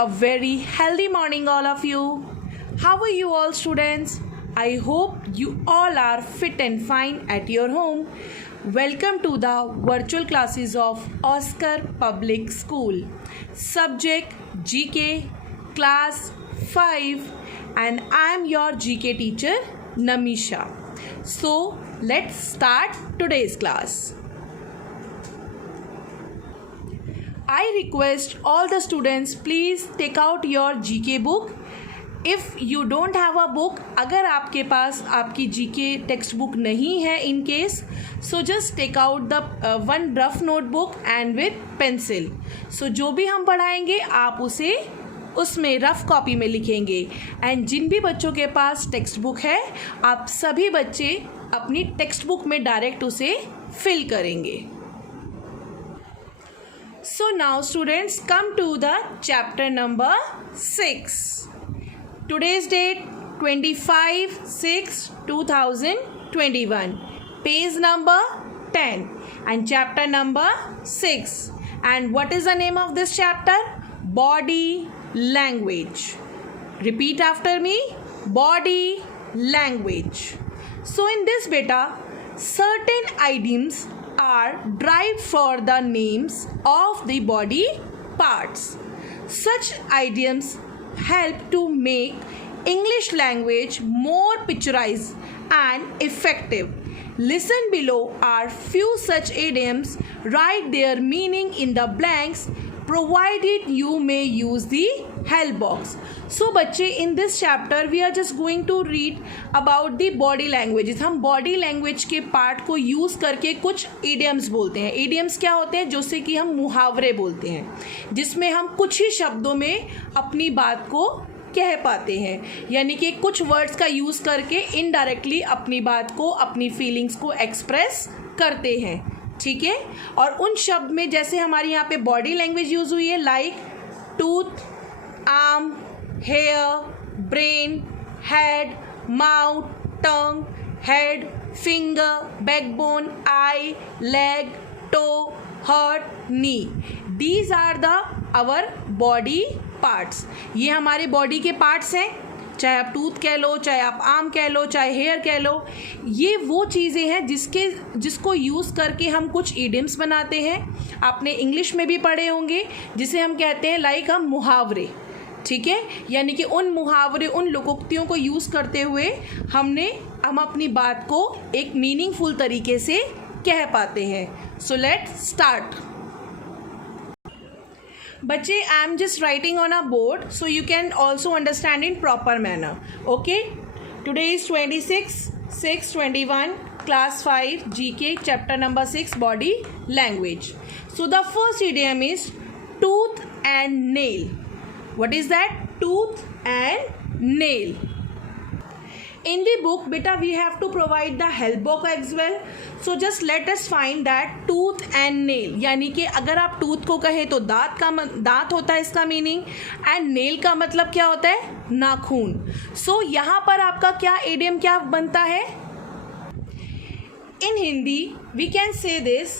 A very healthy morning, all of you. How are you all, students? I hope you all are fit and fine at your home. Welcome to the virtual classes of Oscar Public School. Subject GK, Class 5, and I am your GK teacher, Namisha. So, let's start today's class. I request all the students, please take out your GK book. If you don't have a book, अगर आपके पास आपकी GK text book नहीं है in case, so just take out the one rough notebook and with pencil. So जो भी हम पढ़ाएंगे आप उसे उसमें रफ कॉपी में लिखेंगे. एंड जिन भी बच्चों के पास टेक्स्ट बुक है आप सभी बच्चे अपनी टेक्स्ट बुक में डायरेक्ट उसे फिल करेंगे. So now students, come to the chapter number 6. Today's date 25/6/2021. Page number 10 and chapter number 6. And what is the name of this chapter? Body language. Repeat after me. Body language. So in this beta, certain idioms are derived for the names of the body parts. Such idioms help to make English language more picturized and effective. Listen below are few such idioms. Write their meaning in the blanks provided you may use the help box. So बच्चे, in this chapter we are just going to read about the body languages. हम body language के part को use करके कुछ idioms बोलते हैं. idioms क्या होते हैं? जैसे कि हम मुहावरे बोलते हैं, जिसमें हम कुछ ही शब्दों में अपनी बात को कह पाते हैं, यानी कि कुछ वर्ड्स का यूज़ करके इनडायरेक्टली अपनी बात को, अपनी फीलिंग्स को एक्सप्रेस करते हैं. ठीक है. और उन शब्द में जैसे हमारी यहाँ पे बॉडी लैंग्वेज यूज़ हुई है, like tooth, arm, hair, brain, head, mouth, tongue, head, finger, backbone, eye, leg, toe, heart, knee. These are the our body parts. ये हमारे बॉडी के पार्ट्स हैं. चाहे आप टूथ कह लो, चाहे आप आर्म कह लो, चाहे हेयर कह लो. ये वो चीज़ें हैं जिसको यूज़ करके हम कुछ इडियम्स बनाते हैं. आपने इंग्लिश में भी पढ़े होंगे, जिसे हम कहते हैं लाइक हम मुहावरे. ठीक है. यानी कि उन मुहावरे, उन लोकोक्तियों को यूज़ करते हुए हम अपनी बात को एक मीनिंगफुल तरीके से कह पाते हैं. So let's start. बच्चे, I am just writing on a board so you can also understand in proper manner. Okay. Today is 26/6/21, class 5, GK, chapter number 6, body language. So the first idiom is tooth and nail. What is that? Tooth and nail. In the book, beta, we have to provide the help box as well. So just let us find that tooth and nail. यानी कि अगर आप tooth को कहें तो दांत होता है इसका मीनिंग, and nail का मतलब क्या होता है? नाखून. So यहाँ पर आपका क्या idiom क्या बनता है? In Hindi we can say this.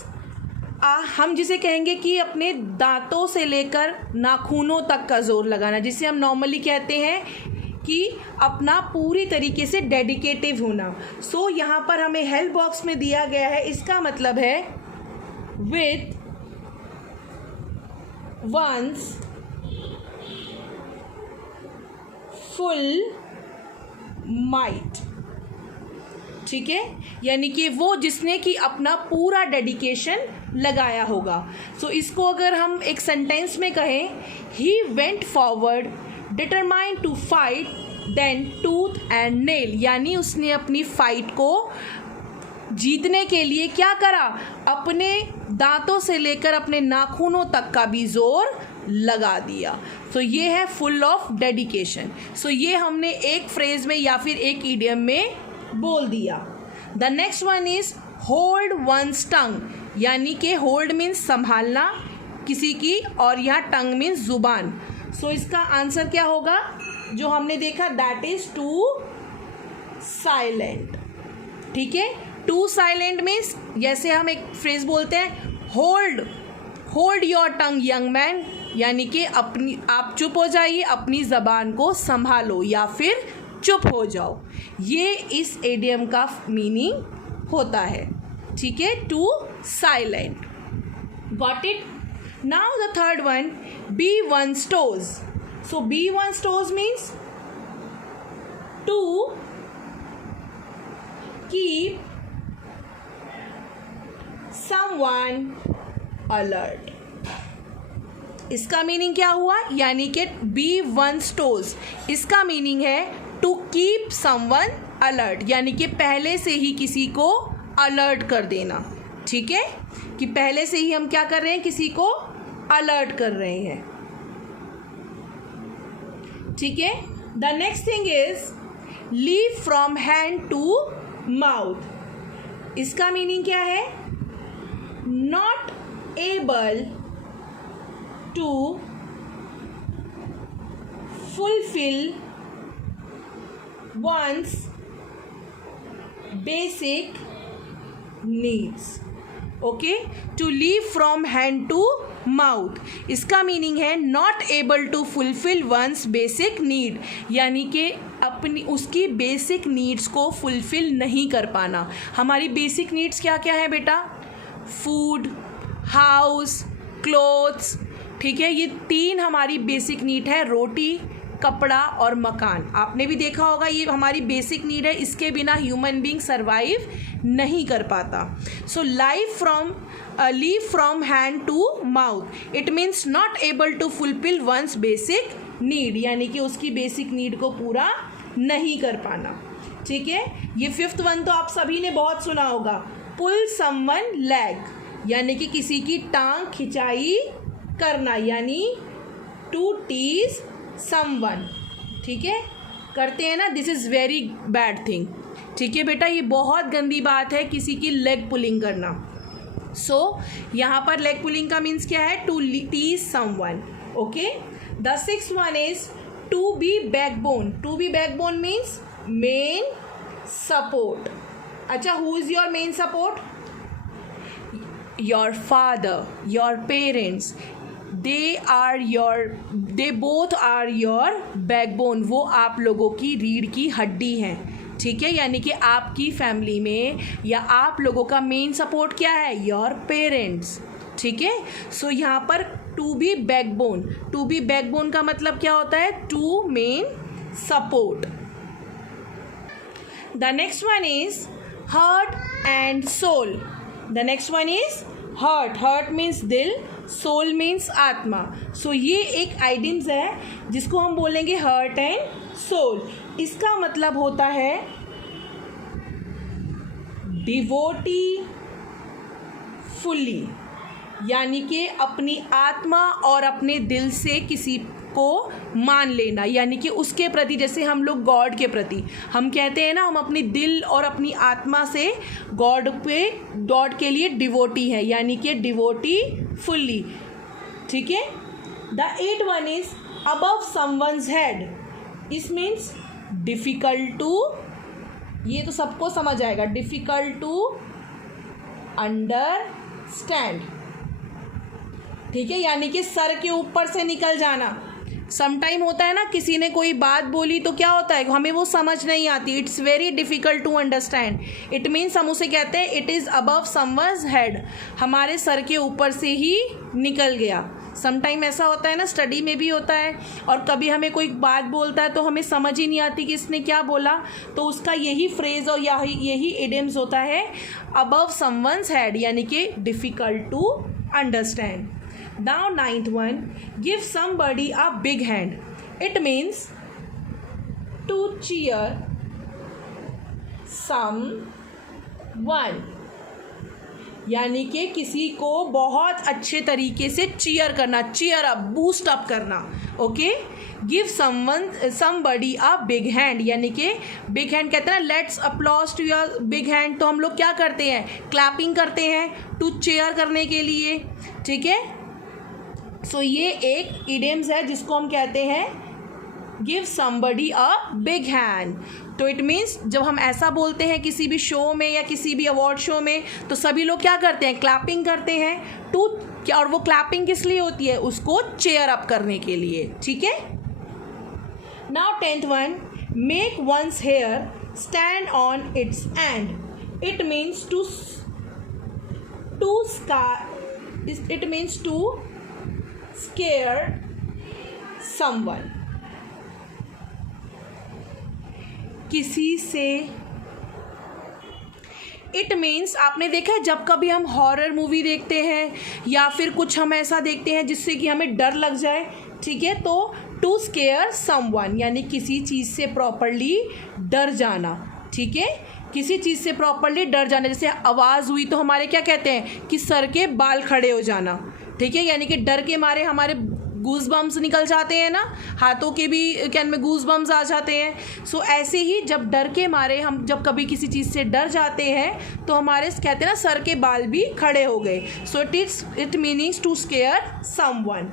हम जिसे कहेंगे कि अपने दांतों से लेकर नाखूनों तक का जोर लगाना, जिसे हम नॉर्मली कहते हैं कि अपना पूरी तरीके से डेडिकेटिव होना. सो यहाँ पर हमें हेल्प बॉक्स में दिया गया है, इसका मतलब है विथ वंस फुल माइट. ठीक है. यानी कि वो जिसने कि अपना पूरा डेडिकेशन लगाया होगा. सो इसको अगर हम एक सेंटेंस में कहें, he went forward determined to fight then tooth and nail. यानी उसने अपनी फाइट को जीतने के लिए क्या करा? अपने दांतों से लेकर अपने नाखूनों तक का भी जोर लगा दिया. सो ये है फुल ऑफ डेडिकेशन. सो ये हमने एक फ्रेज में या फिर एक इडियम में बोल दिया. The next one is hold one's tongue. यानी कि होल्ड मीन्स संभालना किसी की, और यहाँ टंग मीन्स जुबान. सो इसका आंसर क्या होगा जो हमने देखा? That is too silent. ठीक है. टू साइलेंट मीन्स जैसे हम एक फ्रेज बोलते हैं, hold your tongue young man, यानी कि आप चुप हो जाइए, अपनी ज़बान को संभालो या फिर चुप हो जाओ, ये इस इडियम का मीनिंग होता है। ठीक है, to silent. Got it? Now the third one, be on toes. So be on toes means to keep someone alert. इसका मीनिंग क्या हुआ? यानी कि बी वन स्टोज, इसका मीनिंग है टू कीप समवन अलर्ट, यानी कि पहले से ही किसी को अलर्ट कर देना। ठीक है, कि पहले से ही हम क्या कर रहे हैं, किसी को अलर्ट कर रहे हैं। ठीक है, the next thing is leave from hand to mouth. इसका मीनिंग क्या है? Not able to fulfil one's basic needs. Okay, to leave from hand to mouth, इसका मीनिंग है not able to fulfil one's basic need, यानी कि अपनी उसकी basic needs को फुलफिल नहीं कर पाना। हमारी बेसिक नीड्स क्या क्या है बेटा? Food, house, clothes. ठीक है, ये 3 हमारी बेसिक नीड है, रोटी, कपड़ा और मकान। आपने भी देखा होगा, ये हमारी बेसिक नीड है, इसके बिना ह्यूमन बीइंग सरवाइव नहीं कर पाता। So leave from hand to mouth, it means not able to fulfil one's basic need, यानी कि उसकी बेसिक नीड को पूरा नहीं कर पाना। ठीक है, ये 5th वन तो आप सभी ने बहुत सुना होगा, पुल समवन लेग, यानी कि किसी की टांग खिंचाई करना, यानी टू टीज समवन। ठीक है, करते हैं ना, this is very bad thing. ठीक है बेटा, ये बहुत गंदी बात है किसी की लेग पुलिंग करना। सो यहाँ पर लेग पुलिंग का मीन्स क्या है? To tease someone. Okay, the 6th one is to be backbone. To be backbone means main support. अच्छा, who is your main support? Your father, your parents, they both are your backbone, वो आप लोगों की रीढ़ की हड्डी हैं। ठीक है, यानी कि आपकी फैमिली में या आप लोगों का मेन सपोर्ट क्या है? Your parents. ठीक है, सो यहाँ पर to be backbone, to be backbone का मतलब क्या होता है? To main support. The next one is heart and soul. The next one is heart. Heart means दिल, सोल मीन्स आत्मा। सो ये एक आइडियम्स है जिसको हम बोलेंगे हार्ट एंड सोल। इसका मतलब होता है डिवोटी फुल्ली, यानी कि अपनी आत्मा और अपने दिल से किसी को मान लेना, यानी कि उसके प्रति, जैसे हम लोग गॉड के प्रति हम कहते हैं ना, हम अपनी दिल और अपनी आत्मा से गॉड के लिए डिवोटी है, यानी कि डिवोटी फुल्ली। ठीक है, the 8th one is above someone's head. इस मीन्स डिफिकल्ट टू, ये तो सबको समझ आएगा, डिफिकल्ट टू अंडरस्टैंड। ठीक है, यानी कि सर के ऊपर से निकल जाना। समटाइम होता है ना, किसी ने कोई बात बोली तो क्या होता है, हमें वो समझ नहीं आती, it's very difficult to understand. It means हम उसे कहते हैं it is above someone's head, हमारे सर के ऊपर से ही निकल गया। समटाइम ऐसा होता है ना, स्टडी में भी होता है, और कभी हमें कोई बात बोलता है तो हमें समझ ही नहीं आती कि इसने क्या बोला, तो उसका यही फ्रेज़ और यही इडियम्स होता है अबव समवन्स हेड, यानी कि difficult to understand. Now 9th one, give somebody a big hand. It means to cheer someone, यानी कि किसी को बहुत अच्छे तरीके से चीयर करना, चीयर अप, बूस्ट अप करना। Okay, give somebody a big hand, यानी कि बिग हैंड कहते हैं ना, let's applause to your big hand, तो हम लोग क्या करते हैं? क्लैपिंग करते हैं टू चेयर करने के लिए। ठीक है, सो ये एक इडियम्स है जिसको हम कहते हैं give somebody a big hand. तो इट मीन्स जब हम ऐसा बोलते हैं किसी भी शो में या किसी भी अवार्ड शो में, तो सभी लोग क्या करते हैं? क्लैपिंग करते हैं टू क्या, और वो क्लैपिंग किस लिए होती है, उसको चेयर अप करने के लिए, ठीक है। Now 10th one, make one's hair stand on its end. It means to scare someone, किसी से। इट मीन्स आपने देखा है जब कभी हम हॉरर मूवी देखते हैं या फिर कुछ हम ऐसा देखते हैं जिससे कि हमें डर लग जाए, ठीक है, तो टू स्केयर समवन यानी किसी चीज़ से प्रॉपरली डर जाना, ठीक है, किसी चीज़ से प्रॉपरली डर जाना। जैसे आवाज़ हुई तो हमारे क्या कहते हैं कि सर के बाल खड़े हो जाना, ठीक है, यानी कि डर के मारे हमारे गूज बम्स निकल जाते हैं ना, हाथों के भी कैन में गूज बम्स आ जाते हैं। सो ऐसे ही जब डर के मारे हम जब कभी किसी चीज़ से डर जाते हैं तो हमारे कहते हैं ना सर के बाल भी खड़े हो गए। So it meanings to scare someone.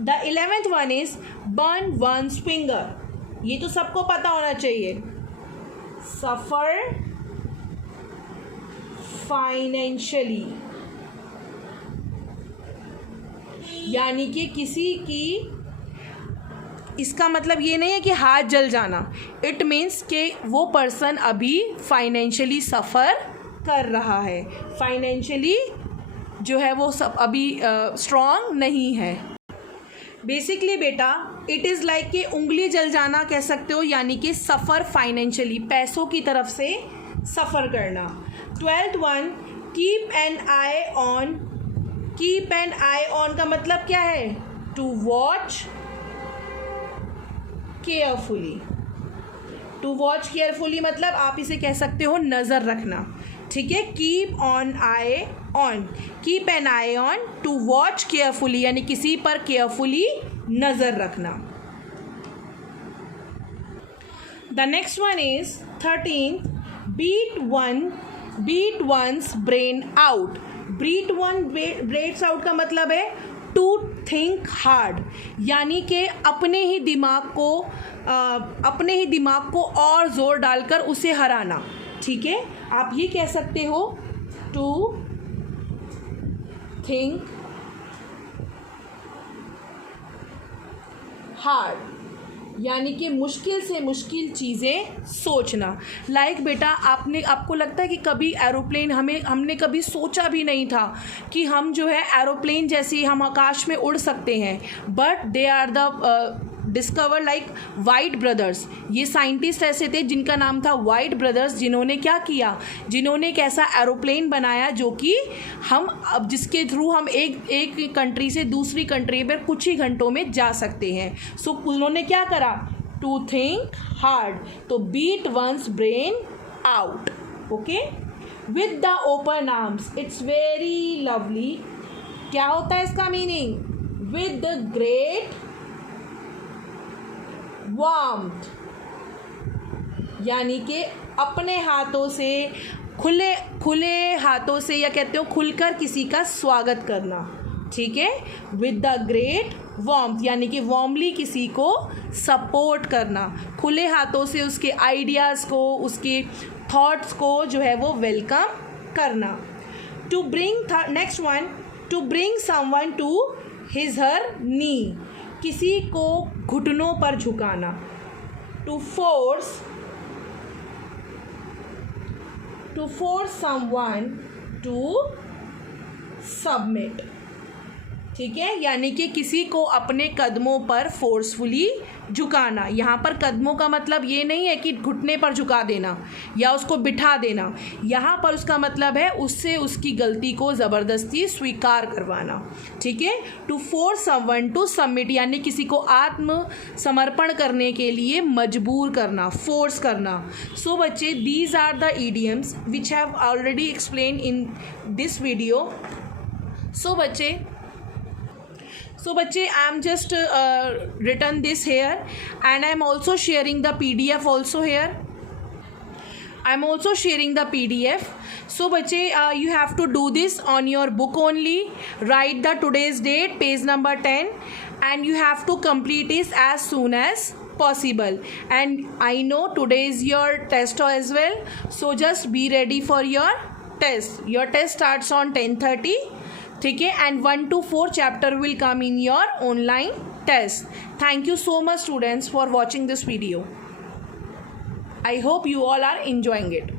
The 11th one is burn one's finger. ये तो सबको पता होना चाहिए। सफ़र फाइनेंशियली यानी कि किसी की, इसका मतलब ये नहीं है कि हाथ जल जाना। इट मीन्स कि वो पर्सन अभी फाइनेंशियली सफ़र कर रहा है, फाइनेंशियली जो है वो सब अभी स्ट्रॉन्ग नहीं है। बेसिकली बेटा इट इज़ लाइक कि उंगली जल जाना कह सकते हो, यानी कि सफ़र फाइनेंशियली पैसों की तरफ से सफ़र करना। 12th one, keep an eye on. Keep an eye on का मतलब क्या है, to watch carefully. To watch carefully मतलब आप इसे कह सकते हो नज़र रखना, ठीक है। Keep on eye on, keep an eye on, to watch carefully यानी किसी पर केयरफुली नज़र रखना। The next one is 13th, beat one's brain out. Beat one brains out का मतलब है टू थिंक हार्ड, यानी कि अपने ही दिमाग को और ज़ोर डालकर उसे हराना, ठीक है। आप ये कह सकते हो टू थिंक हार्ड यानी कि मुश्किल से मुश्किल चीज़ें सोचना। लाइक बेटा आपको लगता है कि कभी एरोप्लेन हमने कभी सोचा भी नहीं था कि हम जो है एरोप्लेन जैसे हम आकाश में उड़ सकते हैं, but they are the discover like Wright brothers. ये साइंटिस्ट ऐसे थे जिनका नाम था वाइट ब्रदर्स, जिन्होंने क्या किया, जिन्होंने एक ऐसा एरोप्लेन बनाया जो कि हम अब जिसके थ्रू हम एक कंट्री से दूसरी कंट्री पर कुछ ही घंटों में जा सकते हैं। सो उन्होंने क्या करा, टू थिंक हार्ड, तो beat one's brain out, okay. With the open arms, it's very lovely. क्या होता है इसका meaning, with the great warmth, यानी कि अपने हाथों से खुले हाथों से या कहते हो खुलकर किसी का स्वागत करना, ठीक है। विद द ग्रेट वार्मथ यानी कि वार्मली किसी को सपोर्ट करना, खुले हाथों से उसके आइडियाज़ को, उसके थॉट्स को जो है वो वेलकम करना। To bring next one, to bring someone to his her knee, किसी को घुटनों पर झुकाना। To force someone to submit, ठीक है, यानी कि किसी को अपने कदमों पर फोर्सफुली झुकाना। यहाँ पर कदमों का मतलब ये नहीं है कि घुटने पर झुका देना या उसको बिठा देना, यहाँ पर उसका मतलब है उससे उसकी गलती को ज़बरदस्ती स्वीकार करवाना, ठीक है। To force someone to submit यानी किसी को आत्मसमर्पण करने के लिए मजबूर करना, फोर्स करना। सो बच्चे these are the idioms which have already explain in this video. So बच्चे I am just written this here and I am also sharing the PDF also here. I am also sharing the PDF. So बच्चे you have to do this on your book only. Write the today's date, page number 10, and you have to complete this as soon as possible. And I know today is your test as well. So just be ready for your test. Your test starts on 10:30. ठीक है, and 1 to 4 chapter will come in your online test. Thank you so much students for watching this video. I hope you all are enjoying it.